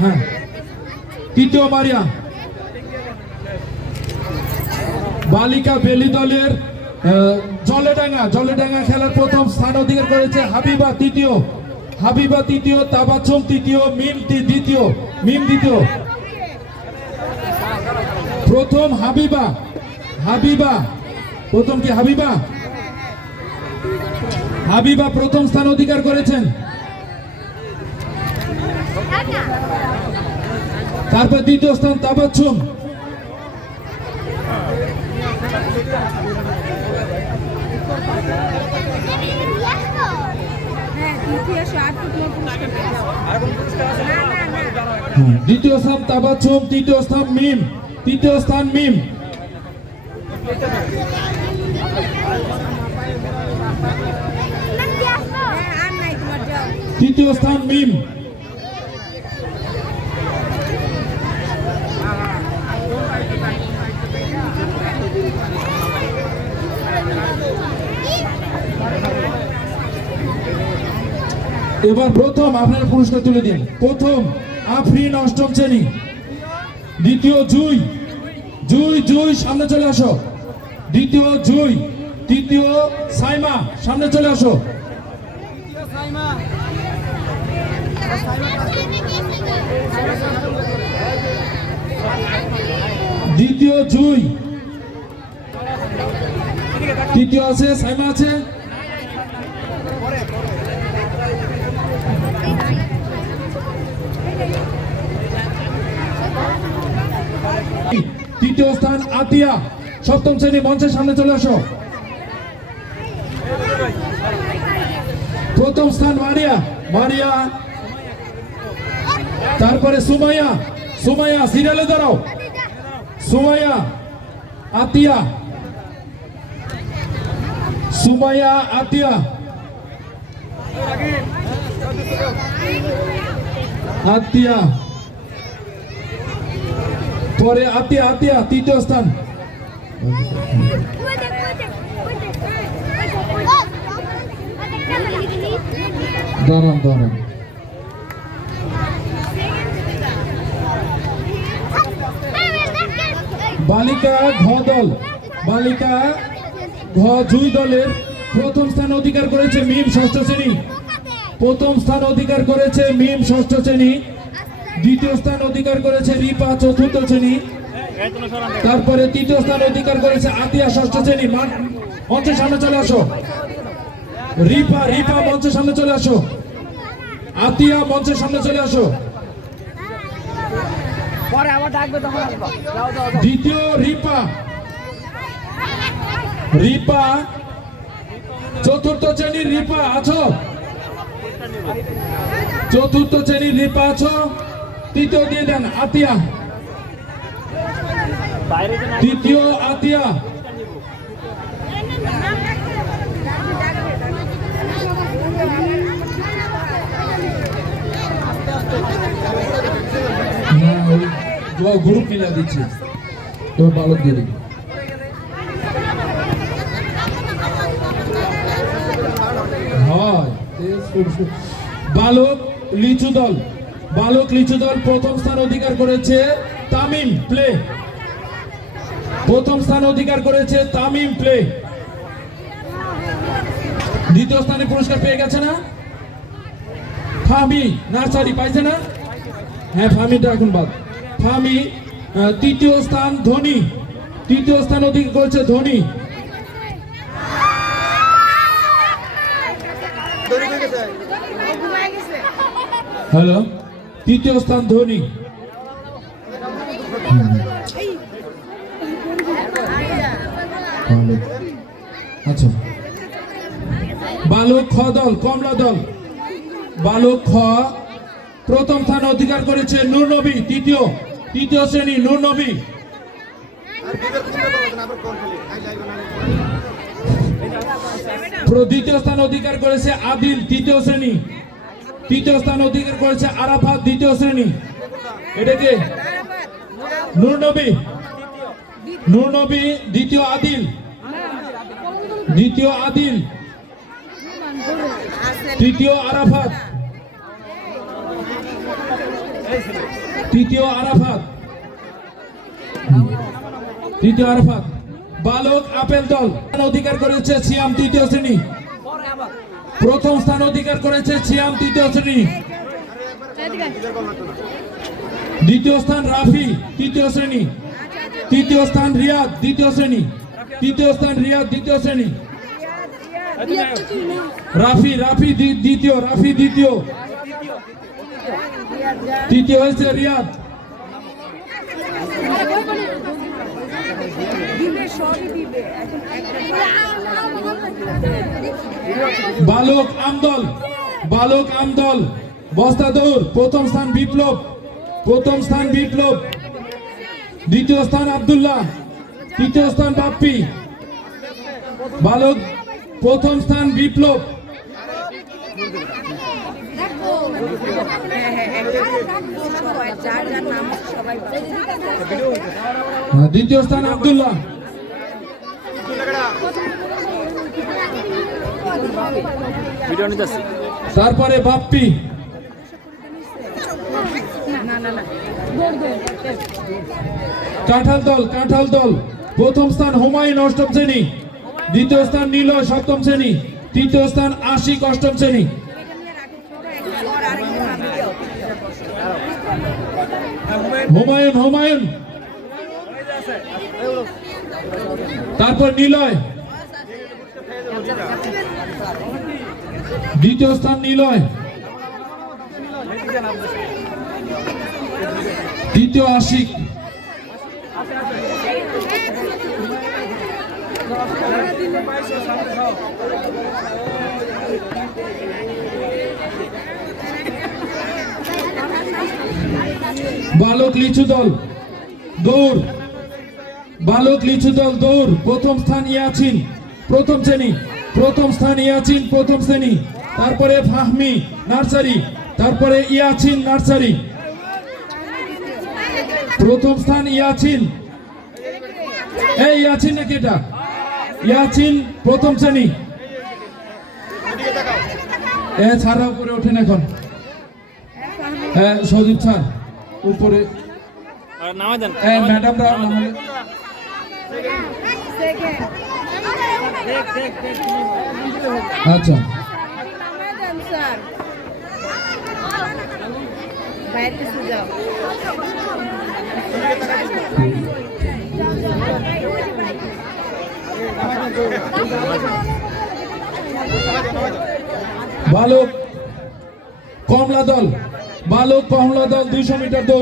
হ্যাঁ। তৃতীয় মারিয়া। বালিকা বেলি দলের জলেডাঙ্গা জলেডাঙ্গা খেলার প্রথম স্থান অধিকার করেছে হাবিবা তৃতীয়। হাবিবা তৃতীয় তাবাচম তৃতীয় মিম দ্বিতীয় মিম দ্বিতীয়। প্রথম হাবিবা হাবিবা, প্রথম কি হাবিবা? হাবিবা প্রথম স্থান অধিকার করেছেন। তারপর দ্বিতীয় স্থান তাবাচ্ছুম হ্যাঁ দ্বিতীয় স্থান তাবাচ্ছুম তৃতীয় স্থান মিম, তৃতীয় স্থান মিম। তৃতীয় স্থান মিম। এবার প্রথম আপনার পুরস্কার তুলে দিন। প্রথম আফরিন অষ্টম শ্রেণি। দ্বিতীয় জুই। জুই জুই, সামনে চলে আসো। দ্বিতীয় জুই, তৃতীয় সাইমা, সামনে চলে আসো। দ্বিতীয় জুই। তৃতীয় আছে, সাইমা আছে। তৃতীয় স্থান আতিয়া। সপ্তম শ্রেণি মঞ্চের সামনে চলে আসো। প্রথম স্থান মারিয়া মারিয়া তারপরে সুমাইয়া। সুমাইয়া সিরিয়ালে দাঁড়াও। সুমাইয়া, আতিয়া। সুমাইয়া, আতিয়া। আতিয়া। পরে আতিয়া আতিয়া তৃতীয় স্থান। বালিকা ঘ দল বালিকা ঘ জুই দলের প্রথম স্থান অধিকার করেছে মিম ষষ্ঠ শ্রেণি। প্রথম স্থান অধিকার করেছে মিম ষষ্ঠ শ্রেণি। দ্বিতীয় স্থান অধিকার করেছে রিপা চতুর্থ শ্রেণি। তারপরে তৃতীয় স্থান অধিকার করেছে আতিয়া ষষ্ঠ শ্রেণি। মঞ্চের সামনে চলে আসো। রিপা রিপা মঞ্চের সামনে চলে আসো। আতিয়া মঞ্চের সামনে চলে আসো। দ্বিতীয় রিপা। রিপা চতুর্থ শ্রেণির রিপা আছো? চতুর্থ শ্রেণির রিপা আছো? তৃতীয় দিয়ে দেন আতিয়া। তৃতীয় আতিয়া। গ্রুপ মিলা দিচ্ছি। এবার বালক দিয়ে হয় বালক, লিচু দল। বালক লিচু দল প্রথম স্থান অধিকার করেছে তামিম প্লে। প্রথম স্থান অধিকার করেছে তামিম প্লে। দ্বিতীয় স্থানে পুরস্কার পেয়ে গেছে না? ফামি নার্সারি পাইছে না? হ্যাঁ ফামিটা এখন বাদ ফামি তৃতীয় স্থান ধোনি। তৃতীয় স্থান অধিকার করেছে ধোনি। হ্যালো? তৃতীয় স্থান ধোনি। আচ্ছা। বালক খ দল, কমলা দল। বালক খ প্রথম স্থান অধিকার করেছে নূর নবী, তৃতীয়। তৃতীয় শ্রেণি নূর নবী। দ্বিতীয় স্থান অধিকার করেছে আদিল, তৃতীয় শ্রেণি। তৃতীয় স্থান অধিকার করেছে আরাফাত, দ্বিতীয় শ্রেণি। এটাকে নূর নবী নূর নবী, দ্বিতীয় আদিল দ্বিতীয় আদিল, তৃতীয় আরাফাত তৃতীয় আরাফাত তৃতীয় আরাফাত। বালক, আপেল দল। অধিকার করেছে সিয়াম, তৃতীয় শ্রেণি। প্রথম স্থান অধিকার করেছে সিয়াম তৃতীয় শ্রেণি। দ্বিতীয় স্থান রাফি, তৃতীয় শ্রেণি। তৃতীয় স্থান রিয়াদ দ্বিতীয় শ্রেণি। তৃতীয় স্থান রিয়াদ দ্বিতীয় শ্রেণি। রাফি রাফি দ্বিতীয় রাফি দ্বিতীয়। তৃতীয় হয়েছে রিয়াদ দিবে সবই দিবে এখন একটা বালক আমদল বালক আমদল, বস্তা দৌড়, প্রথম স্থান বিপ্লব, প্রথম স্থান বিপ্লব, দ্বিতীয় স্থান আব্দুল্লাহ, তৃতীয় স্থান বাপ্পি। বালক, প্রথম স্থান বিপ্লব। হ্যাঁ দ্বিতীয় স্থান আব্দুল্লাহ। ভিডিও নিতেছি। তারপরে বাপ্পি। কাঁঠাল দল কাঁঠাল দল। প্রথম স্থান হুমায়ুন অষ্টম শ্রেণি। দ্বিতীয় স্থান নীলয় সপ্তম শ্রেণি। তৃতীয় স্থান আশিক অষ্টম শ্রেণি। হুমায়ুন হুমায়ুন। তারপর নিলয়। দ্বিতীয় স্থান নিলয়। তৃতীয় আশিক। বালক লিচু দল, দৌড়। বালক লিচু দল, দৌড়। প্রথম স্থান ইয়াছিন প্রথম শ্রেণি প্রথম স্থান ইয়াছিন প্রথম শ্রেণি তারপরে ফাহমি নার্সারি তারপরে ইয়াছিন নার্সারি। প্রথম স্থান ইয়াছিন এই ইয়াছিন নাকি এটা? ইয়াছিন প্রথম শ্রেণি। এ ছাড়া উপরে ওঠেন এখন। হ্যাঁ সজীব স্যার উপরে। ম্যাডামরা আচ্ছা। বালক কমলা দল বালক কমলা দল দুইশো মিটার দৌড়।